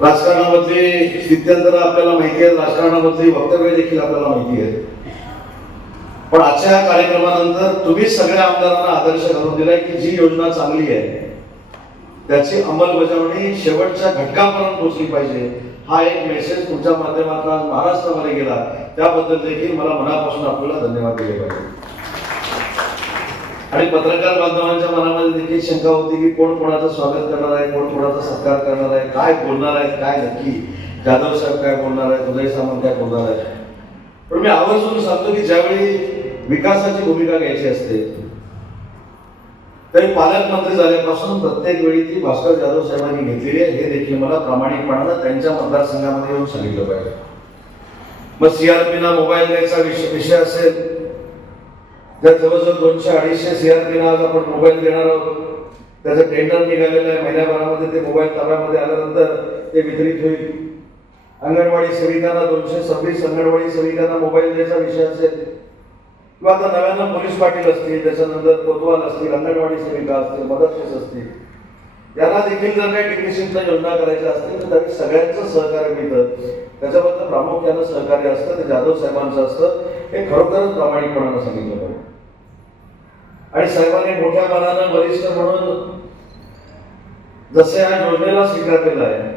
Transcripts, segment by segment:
राजकारणामधली स्थित्यंतर आपल्याला माहिती आहे, राजकारणामधली वक्तव्य देखील आपल्याला माहिती आहे. पण आजच्या कार्यक्रमानंतर तुम्ही सगळ्या आमदारांना आदर्श घालून दिलाय की जी योजना चांगली आहे त्याची अंमलबजावणी शेवटच्या घटकापर्यंत पोहोचली पाहिजे. हा एक मेसेज तुमच्या माध्यमातून महाराष्ट्रामध्ये गेला, त्याबद्दल देखील मला मनापासून आपल्याला धन्यवाद दिले पाहिजे. आणि पत्रकार बांधवांच्या मनामध्ये देखील शंका होती की कोण कोणाचं स्वागत करणार आहे, कोण कोणाचा सत्कार करणार आहे, काय बोलणार आहे, काय नक्की जाधव साहेब काय बोलणार आहेत, उदय सामंत काय बोलणार आहेत. पण मी आवर्जून सांगतो की ज्यावेळी विकासाची भूमिका घ्यायची असते तरी पालकमंत्री झाल्यापासून प्रत्येक वेळी ती भास्कर जाधव साहेबांनी घेतलेली आहे, हे देखील मला प्रामाणिकपणानं त्यांच्या मतदारसंघामध्ये येऊन सांगितलं पाहिजे. मग सीआरपीना मोबाईल द्यायचा विषय असेल, जर जवळजवळ 200-250 सीआरपीना आज आपण मोबाईल देणार आहोत, त्याचं टेंडर निघालेलं आहे, महिन्याभरामध्ये ते मोबाईल ताब्यामध्ये आल्यानंतर ते वितरित होईल. अंगणवाडी सेविकांना 226 अंगणवाडी सेविकांना मोबाईल द्यायचा विषय असेल, किंवा आता नव्यानं पोलीस पाटील असतील, त्याच्यानंतर कोतवाल असतील, अंगणवाडी सेविका असतील, मदतनीस असतील, यांना देखील जर काही टेक्निशियनच्या योजना करायच्या असतील तर त्यावेळी सगळ्यांचं सहकार्य मिळतं. त्याच्याबद्दल प्रामुख्यानं सहकार्य असतं ते जाधव साहेबांचं असतं, हे खरोखरच प्रामाणिकपणानं सांगितलं पाहिजे. आणि साहेबांनी मोठ्या मनानं वरिष्ठ म्हणून जसे या योजनेला स्वीकारलेलं आहे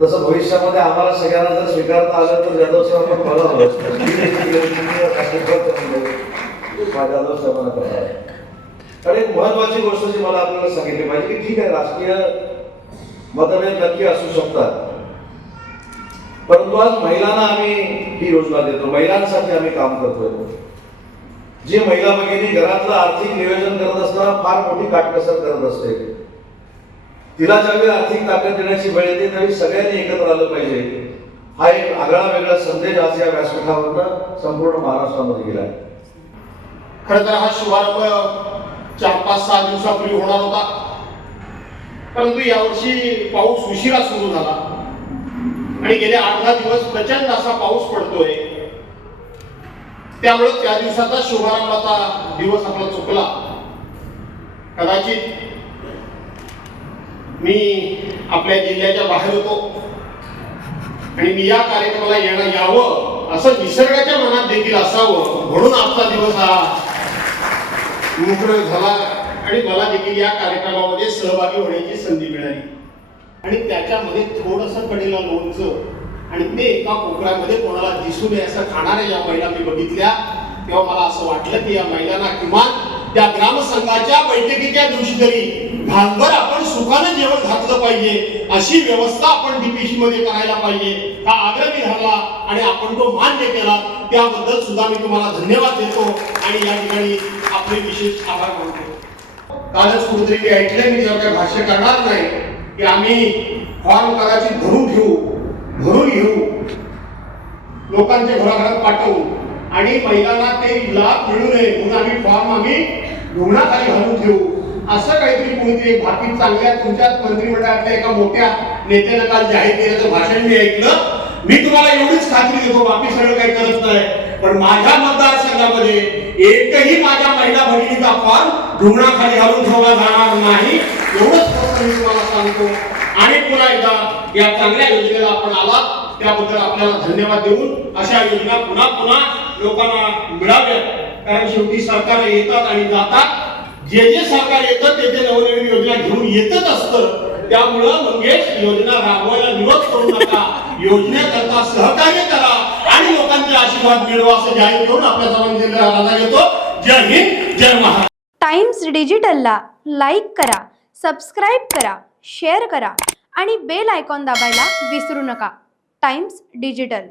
तसं भविष्यामध्ये आम्हाला सगळ्यांना जर स्वीकारता आलं तर जाधव साहेब आपण बघावं. जाधव साहेबांना करणार आहे. आणि एक महत्वाची गोष्ट जी मला आपल्याला सांगितली पाहिजे की ठीक आहे, राजकीय मतभेद नक्की असू शकतात, परंतु आज महिलांना आम्ही ही योजना देतो, महिलांसाठी आम्ही काम करतोय. जी महिला भगिनी घरातलं आर्थिक नियोजन करत असताना फार मोठी काटकसर करत असते, तिला ज्यावेळी आर्थिक ताकद देण्याची वेळ येते त्यावेळी सगळ्यांनी एकत्र आलं पाहिजे. हा एक आगळा वेगळा संदेश आज या व्यासपीठावरनं संपूर्ण महाराष्ट्रामध्ये गेला. खरं तर हा शुभारंभ 4-5-6 दिवसापूर्वी होणार होता, परंतु यावर्षी पाऊस उशिरा सुरू झाला आणि गेले 8-10 दिवस प्रचंड असा पाऊस पडतोय, त्यामुळे त्या दिवसाचा शुभारंभाचा दिवस आपला चुकला. कदाचित मी आपल्या जिल्ह्याच्या बाहेर होतो आणि मी या कार्यक्रमाला यावं असं निसर्गाच्या मनात देखील असावं म्हणून आजचा दिवस हा मोकळा झाला आणि मला देखील या कार्यक्रमामध्ये सहभागी होण्याची संधी मिळाली. आणि त्याच्यामध्ये थोडंसं कडेला लोणचं आणि ते एका कोपऱ्यामध्ये कोणाला दिसू नये असं खाणाऱ्या ज्या महिला मी बघितल्या तेव्हा मला असं वाटलं की या महिलांना किमान त्या ग्रामसंघाच्या बैठकीच्या दिवशी तरी भागभर आपण सुखानं जेवण घातलं पाहिजे, अशी व्यवस्था आपण डीपीसी मध्ये करायला पाहिजे. हा आग्रह मी धरला आणि आपण तो मान्य केला, त्याबद्दल सुद्धा मी तुम्हाला धन्यवाद देतो आणि या ठिकाणी आपले विशेष आभार मानतो. कालच कुठेतरी मी ऐकलंय, मी जर काही भाष्य करणार नाही, की आम्ही फॉर्म कदाचित भरून घेऊ लोकांच्या घराघरात पाठवू आणि महिलांना ते लाभ मिळू नये म्हणून आम्ही धुण्याखाली घालून ठेवू, असं काहीतरी कोणीतरी एक बाकी चांगल्या तुमच्याच मंत्रिमंडळातल्या एका मोठ्या नेत्यानं काल जाहीर केल्याचं भाषण मी ऐकलं. मी तुम्हाला एवढीच खात्री देतो, बाकी सगळं काही करत नाही, पण माझ्या मतदारसंघामध्ये एकही माझ्या महिला भगिनीचा फॉर्म धुण्याखाली घालून ठेवला जाणार नाही, एवढंच फक्त मी तुम्हाला सांगतो. आणि पुन्हा एकदा या चांगल्या योजनेला आपण आलात त्याबद्दल आपल्याला धन्यवाद देऊन अशा योजना पुन्हा पुन्हा लोकांना मिळाव्यात, कारण शेवटी सरकार येतात आणि जातात, जे सरकार येतं ते नवनवीन योजना घेऊन येतच असतं. त्यामुळं मंगेश योजना राबवायला विरोध करू नका, योजनेकरता सहकार्य करा आणि लोकांचे आशीर्वाद मिळवा असं जाहीर करून आपल्या सर्वांची रजा घेतो. जय हिंद, जय महाराष्ट्र. टाइम्स डिजिटलला लाईक करा, सबस्क्राईब करा, शेअर करा आणि बेल आयकॉन दाबायला विसरू नका. Times digital.